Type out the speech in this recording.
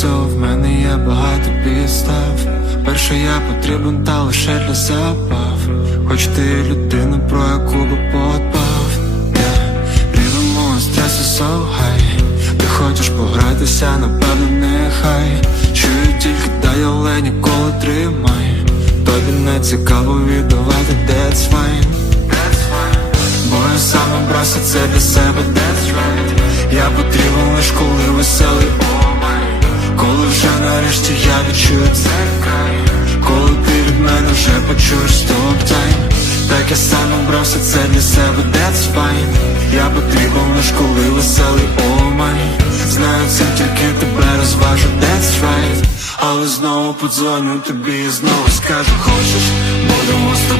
все, в мене є багато підстав. Перше я потрібен, та лише для запав. Хоч ти людина, про яку би подбав yeah. Рівень мого стресу so high Ти хочеш погратися, напевно, нехай Чую тільки дай, але ніколи тримай Тобі не цікаво віддавати that's fine Бо я сам брався це для себе, that's right Я потрібен лиш коли веселий коли вже нарешті я відчую край Коли ти від мене вже почуєш стоп тайм Так я сам обрався це для себе, that's fine. Я потрібен лиш коли веселий, oh Знаю цим тільки тебе розважу, that's right. Але знову подзвоню тобі і знову скажу Хочеш, будемо з тобою